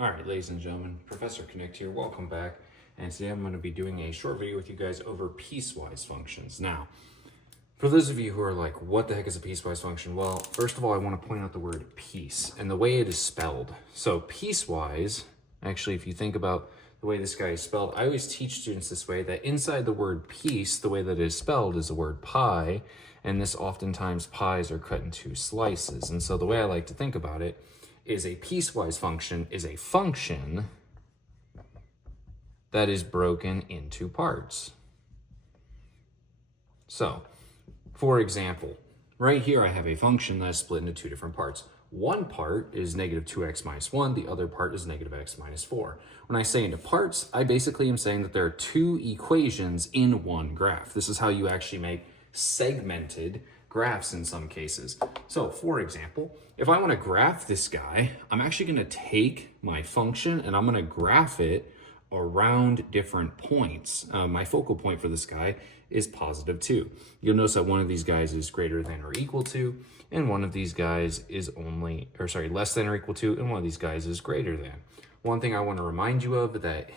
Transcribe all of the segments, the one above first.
All right, ladies and gentlemen, Professor Connect here. Welcome back. And today I'm going to be doing a short video with you guys over piecewise functions. Now, for those of you who are like, what the heck is a piecewise function? Well, first of all, I want to point out the word piece and the way it is spelled. So piecewise, actually, if you think about the way this guy is spelled, I always teach students this way, that inside the word piece, the way that it is spelled is the word pie. And this oftentimes pies are cut into slices. And so the way I like to think about it is a piecewise function is a function that is broken into parts. So, for example, right here I have a function that is split into two different parts. One part is negative 2x minus 1, the other part is negative x minus 4. When I say into parts, I basically am saying that there are two equations in one graph. This is how you actually make segmented graphs in some cases. So, for example, if I want to graph this guy, I'm actually going to take my function and I'm going to graph it around different points. My focal point for this guy is positive 2. You'll notice that one of these guys is greater than or equal to, and one of these guys is less than or equal to, and one of these guys is greater than. One thing I want to remind you of that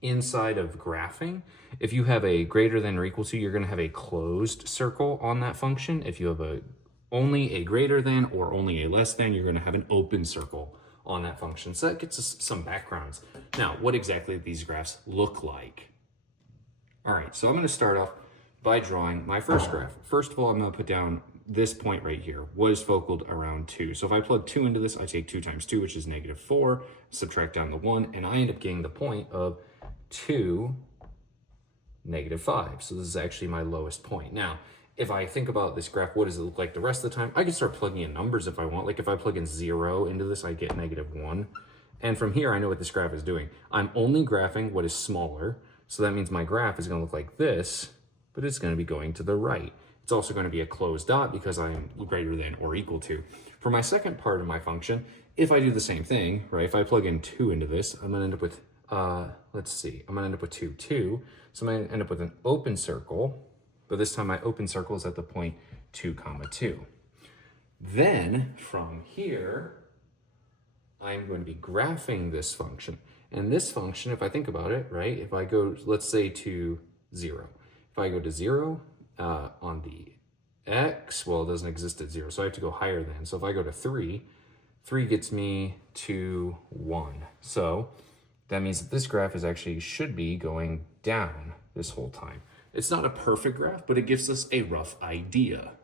inside of graphing, if you have a greater than or equal to, you're going to have a closed circle on that function. If you have only a greater than or only a less than, you're going to have an open circle on that function. So that gets us some backgrounds. Now, what exactly do these graphs look like? All right, so I'm going to start off by drawing my first graph. First of all, I'm going to put down this point right here. What is focaled around 2? So if I plug 2 into this, I take 2 times 2, which is negative 4, subtract down the 1, and I end up getting the point of 2, negative 5. So this is actually my lowest point. Now, if I think about this graph, what does it look like the rest of the time? I can start plugging in numbers if I want. Like if I plug in 0 into this, I get negative 1. And from here, I know what this graph is doing. I'm only graphing what is smaller. So that means my graph is going to look like this, but it's going to be going to the right. It's also going to be a closed dot because I am greater than or equal to. For my second part of my function, if I do the same thing, right? If I plug in 2 into this, I'm going to end up with, I'm going to end up with 2, 2. So I'm going to end up with an open circle, but this time my open circle is at the point 2, 2. Then from here, I'm going to be graphing this function. And this function, if I think about it, right, if I go, let's say to 0. If I go to 0 on the x, well, it doesn't exist at 0, so I have to go higher than. So if I go to 3, 3 gets me to 1. So that means that this graph is actually should be going down this whole time. It's not a perfect graph, but it gives us a rough idea.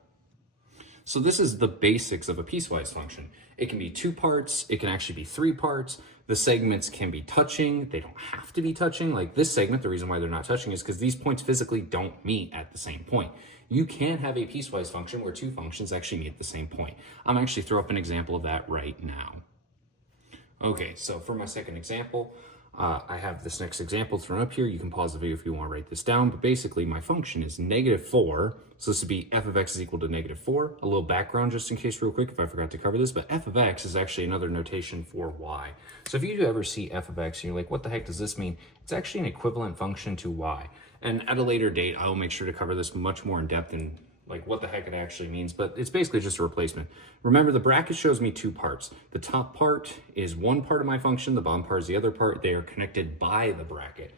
So this is the basics of a piecewise function. It can be 2 parts, it can actually be 3 parts. The segments can be touching, they don't have to be touching. Like this segment, the reason why they're not touching is because these points physically don't meet at the same point. You can have a piecewise function where 2 functions actually meet at the same point. I'm actually throw up an example of that right now. Okay, so for my second example, I have this next example thrown up here. You can pause the video if you want to write this down, but basically my function is negative 4. So this would be f of x is equal to negative 4. A little background just in case real quick if I forgot to cover this, but f of x is actually another notation for y. So if you do ever see f of x and you're like, what the heck does this mean? It's actually an equivalent function to y. And at a later date, I will make sure to cover this much more in depth and like what the heck it actually means, but it's basically just a replacement. Remember, the bracket shows me 2 parts. The top part is one part of my function, the bottom part is the other part. They are connected by the bracket.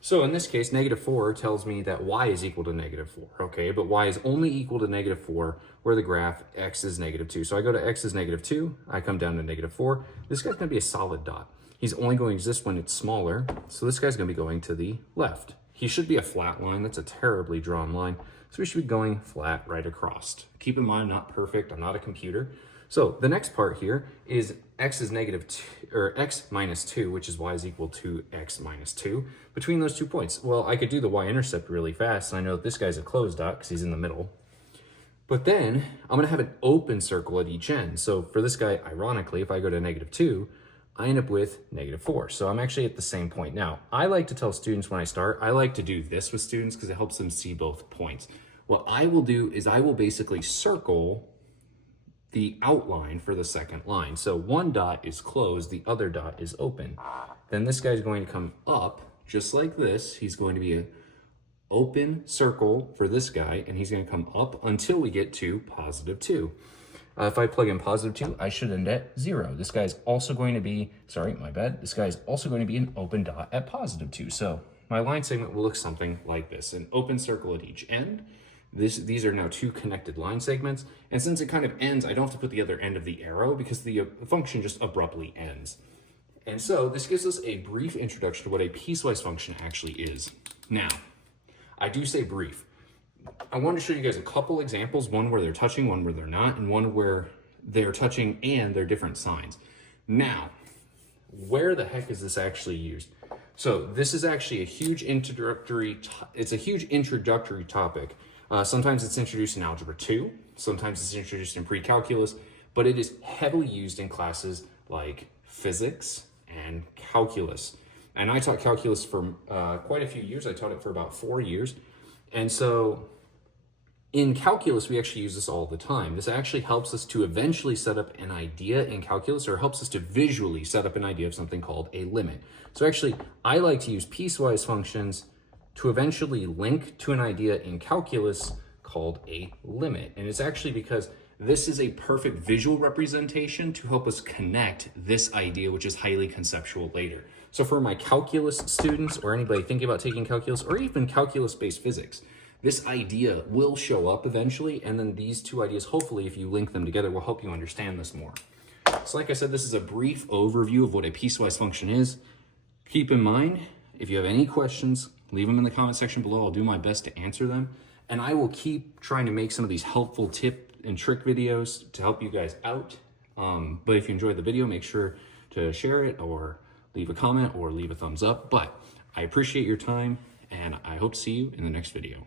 So in this case, negative 4 tells me that y is equal to negative 4, okay? But y is only equal to negative 4 where the graph x is negative 2. So I go to x is negative 2, I come down to negative 4. This guy's gonna be a solid dot. He's only going to exist when it's smaller, so this guy's gonna be going to the left. He should be a flat line. That's a terribly drawn line. So we should be going flat right across. Keep in mind, I'm not perfect. I'm not a computer. So the next part here is x is negative 2, or x minus 2, which is y is equal to x minus 2. Between those 2 points, well, I could do the y-intercept really fast, and I know that this guy's a closed dot because he's in the middle. But then I'm going to have an open circle at each end. So for this guy, ironically, if I go to negative 2, I end up with negative 4. So I'm actually at the same point. Now, I like to tell students when I start, I like to do this with students because it helps them see both points. What I will do is I will basically circle the outline for the second line. So one dot is closed, the other dot is open. Then this guy's going to come up just like this. He's going to be an open circle for this guy, and he's going to come up until we get to positive 2. If I plug in positive 2, I should end at 0. This guy is also going to be, sorry, my bad. This guy is also going to be an open dot at positive 2. So my line segment will look something like this, an open circle at each end. These are now 2 connected line segments. And since it kind of ends, I don't have to put the other end of the arrow because the function just abruptly ends. And so this gives us a brief introduction to what a piecewise function actually is. Now, I do say brief. I want to show you guys a couple examples, one where they're touching, one where they're not, and one where they're touching and they're different signs. Now, where the heck is this actually used? So this is actually a huge introductory, it's a huge introductory topic. Sometimes it's introduced in Algebra 2, sometimes it's introduced in pre-calculus, but it is heavily used in classes like physics and calculus. And I taught calculus for quite a few years. I taught it for about 4 years. And so in calculus, we actually use this all the time. This actually helps us to eventually set up an idea in calculus, or helps us to visually set up an idea of something called a limit. So actually, I like to use piecewise functions to eventually link to an idea in calculus called a limit. And it's actually because this is a perfect visual representation to help us connect this idea, which is highly conceptual later. So for my calculus students, or anybody thinking about taking calculus, or even calculus-based physics, this idea will show up eventually, and then these 2 ideas, hopefully, if you link them together, will help you understand this more. So like I said, this is a brief overview of what a piecewise function is. Keep in mind, if you have any questions, leave them in the comment section below. I'll do my best to answer them. And I will keep trying to make some of these helpful tip and trick videos to help you guys out. But if you enjoyed the video, make sure to share it, or leave a comment, or leave a thumbs up. But I appreciate your time, and I hope to see you in the next video.